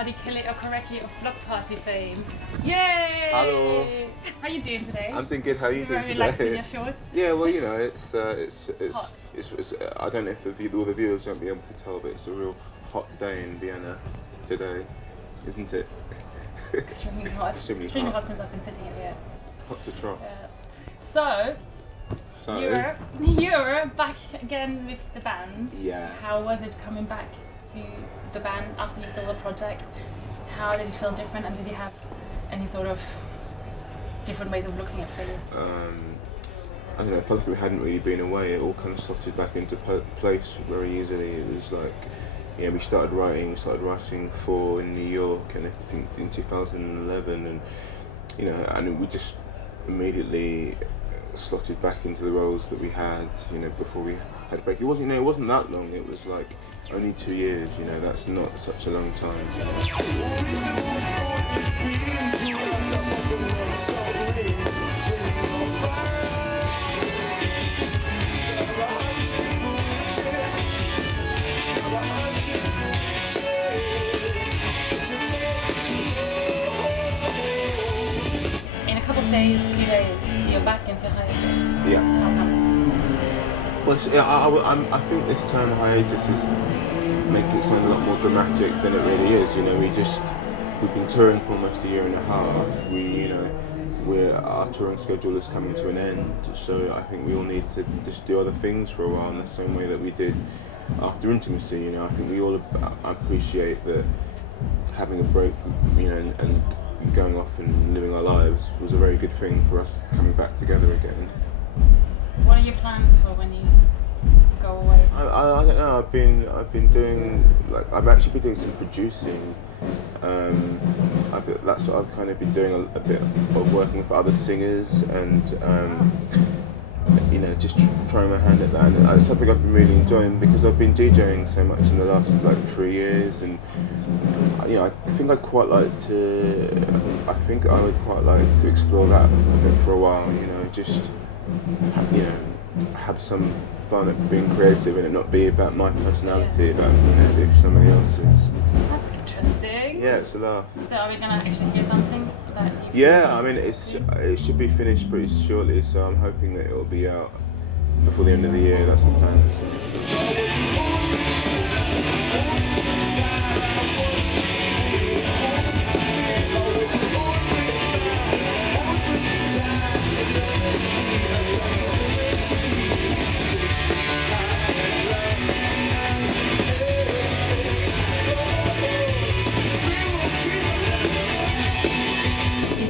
buddy Kele Okereke of Bloc Party fame. Yay! Hello. How are you doing today? I'm doing good. How are you doing very today? relaxed in your shorts. Yeah, well, you know, it's Hot. I don't know if all the viewers won't be able to tell, but it's a real hot day in Vienna today, isn't it? Extremely hot. Extremely hot since I've been sitting in here. Hot to trot. So So you're back again with the band. Yeah. How was it coming back to the band after you saw the project? How did it feel different, and did you have any sort of different ways of looking at things? I don't know, I felt like we hadn't really been away. It all kind of slotted back into place very easily. It was like, you know, we started writing for in New York, and I think in 2011, and you know, and we just immediately slotted back into the roles that we had, you know, before we had a break. It wasn't that long. It was like only 2 years. You know, that's not such a long time. A few days, you're back into hiatus. Yeah. How come? Well, I think this term hiatus is making it sound a lot more dramatic than it really is. You know, we've been touring for almost a year and a half. Our touring schedule is coming to an end, so I think we all need to just do other things for a while in the same way that we did after Intimacy. You know, I think we all appreciate that having a break, you know, and going off and living our lives was a very good thing for us coming back together again. What are your plans for when you go away? I don't know. I've actually been doing some producing. That's what I've kind of been doing a bit of working with other singers and you know, just trying my hand at that. And it's something I've been really enjoying because I've been DJing so much in the last 3 years, and you know, I think I would quite like to explore that a bit for a while. You know, just have some fun at being creative and it not be about my personality, about, you know, being somebody else's. That's interesting. Yeah, it's a laugh. So are we gonna actually hear something that you? Yeah, I mean, it should be finished pretty shortly, so I'm hoping that it'll be out before the end of the year. That's the plan.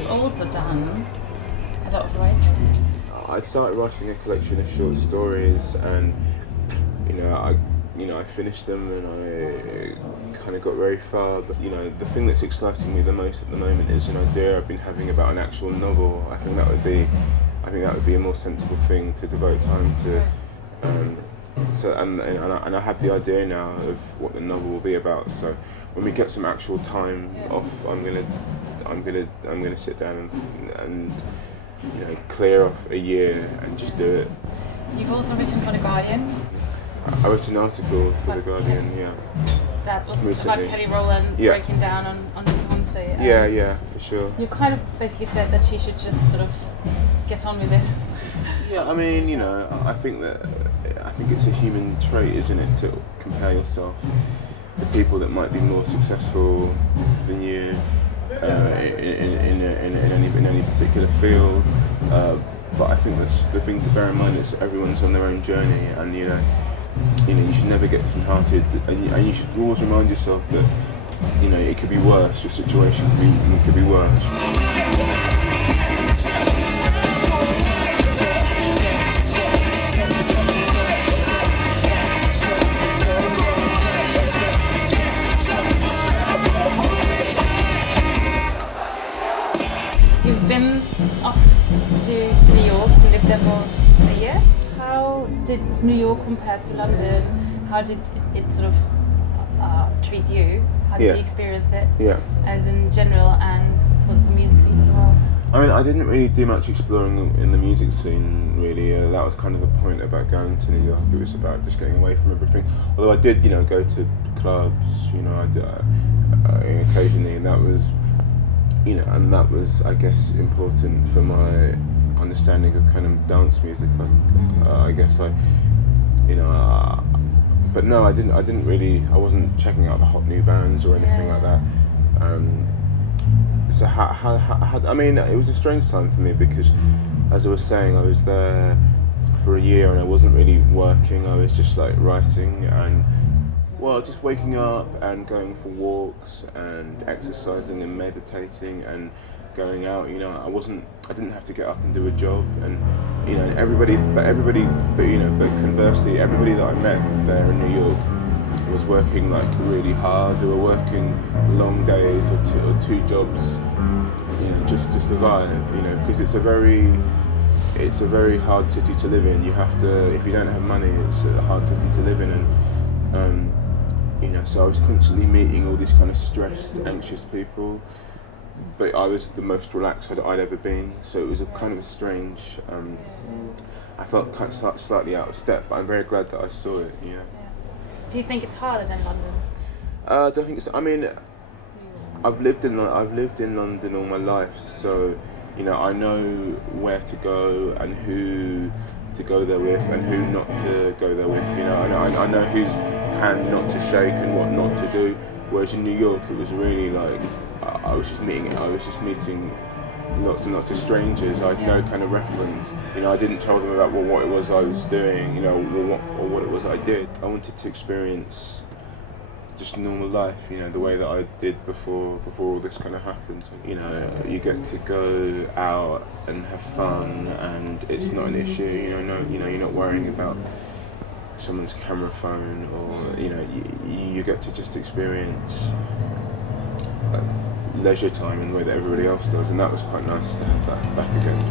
Also done a lot of writing. I'd started writing a collection of short stories, and I finished them and I kind of got very far. But you know, the thing that's exciting me the most at the moment is an idea I've been having about an actual novel. I think that would be a more sensible thing to devote time to. And I have the idea now of what the novel will be about. So when we get some actual time off, I'm gonna sit down and you know, clear off a year and just do it. You've also written for The Guardian. I wrote an article for The Guardian, yeah. That was recently. about Kelly Rowland breaking down on Beyonce. Yeah, for sure. You kind of basically said that she should just sort of get on with it. Yeah, I mean, you know, I think it's a human trait, isn't it, to compare yourself to people that might be more successful than you in any particular field. But I think the thing to bear in mind is everyone's on their own journey, and you know, you should never get disheartened, and you should always remind yourself that, you know, it could be worse. Your situation could be worse. You've been off to New York, you lived there for a year. How did New York compare to London? How did it sort of treat you? How did you experience it? Yeah. As in general, and sort of the music scene as well? I mean, I didn't really do much exploring in the music scene, really. That was kind of the point about going to New York. It was about just getting away from everything. Although I did, you know, go to clubs, you know, occasionally, and that was, and that was, I guess, important for my understanding of kind of dance music. I guess but no, I didn't really. I wasn't checking out the hot new bands or anything like that. So I mean, it was a strange time for me because, as I was saying, I was there for a year and I wasn't really working. I was just like writing and, well, just waking up and going for walks and exercising and meditating and going out. I didn't have to get up and do a job, and but conversely, everybody that I met there in New York was working like really hard. They were working long days or two jobs, just to survive. Because it's a very hard city to live in. You have to, if you don't have money, it's a hard city to live in, and so I was constantly meeting all these kind of stressed, anxious people. But I was the most relaxed I'd ever been, so it was a kind of a strange. I felt kind of slightly out of step, but I'm very glad that I saw it. Do you think it's harder than London? I don't think it's. I mean, I've lived in London all my life, so I know where to go and who to go there with and who not to go there with. I know whose hand not to shake and what not to do. Whereas in New York, it was really like I was just meeting lots and lots of strangers. I had no kind of reference. I didn't tell them about what it was I was doing, or what it was I did. I wanted to experience just normal life, the way that I did before all this kind of happened. You get to go out and have fun, and it's not an issue. You're not worrying about someone's camera phone, or you get to just experience leisure time in the way that everybody else does, and that was quite nice to have that back again.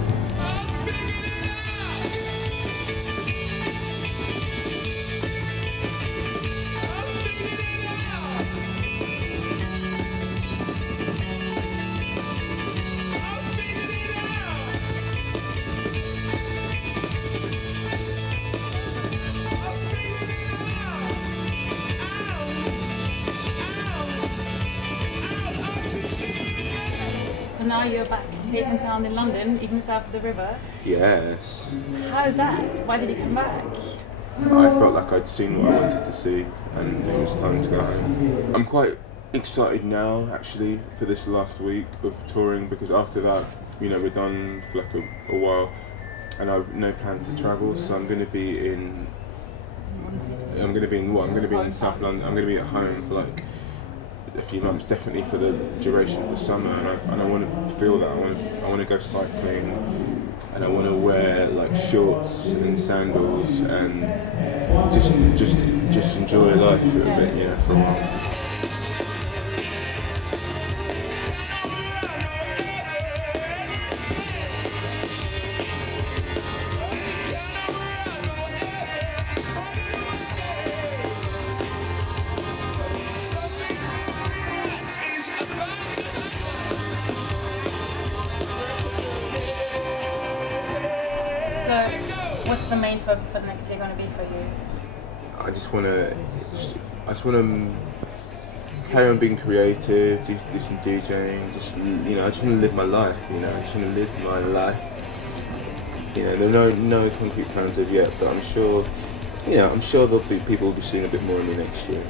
So now you're back safe and sound in London, even south of the river. Yes. How is that? Why did you come back? I felt like I'd seen what I wanted to see, and it was time to go home. I'm quite excited now, actually, for this last week of touring, because after that, we're done for like a while, and I've no plans to travel. So I'm going to be in. I'm going to be in South London. I'm going to be at home for like a few months, definitely for the duration of the summer, and I want to feel that. I want to go cycling, and I want to wear like shorts and sandals and just enjoy life for a bit, for a while. What's the main focus for the next year going to be for you? I just want to carry on being creative, do some DJing, I just want to live my life, I just want to live my life. There are no concrete plans as yet, but I'm sure there'll be people will be seeing a bit more in the next year.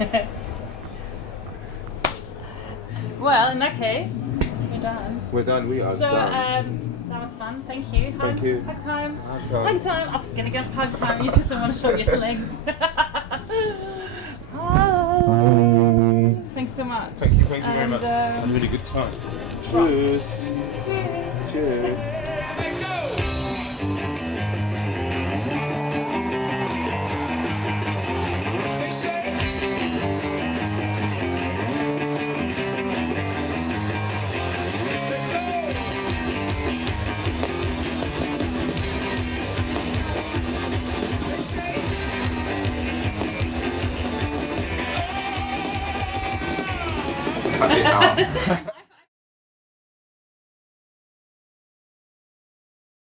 Yeah. Well, in that case, we're done. We're done. We are done. That was fun. Thank you. Thank you. Hug time. Hug time. I'm gonna get hug time. You just don't want to show your legs. Hi. Thanks so much. Thank you very much. Had a really good time. Cheers. Cheers. Cheers. Cut it out.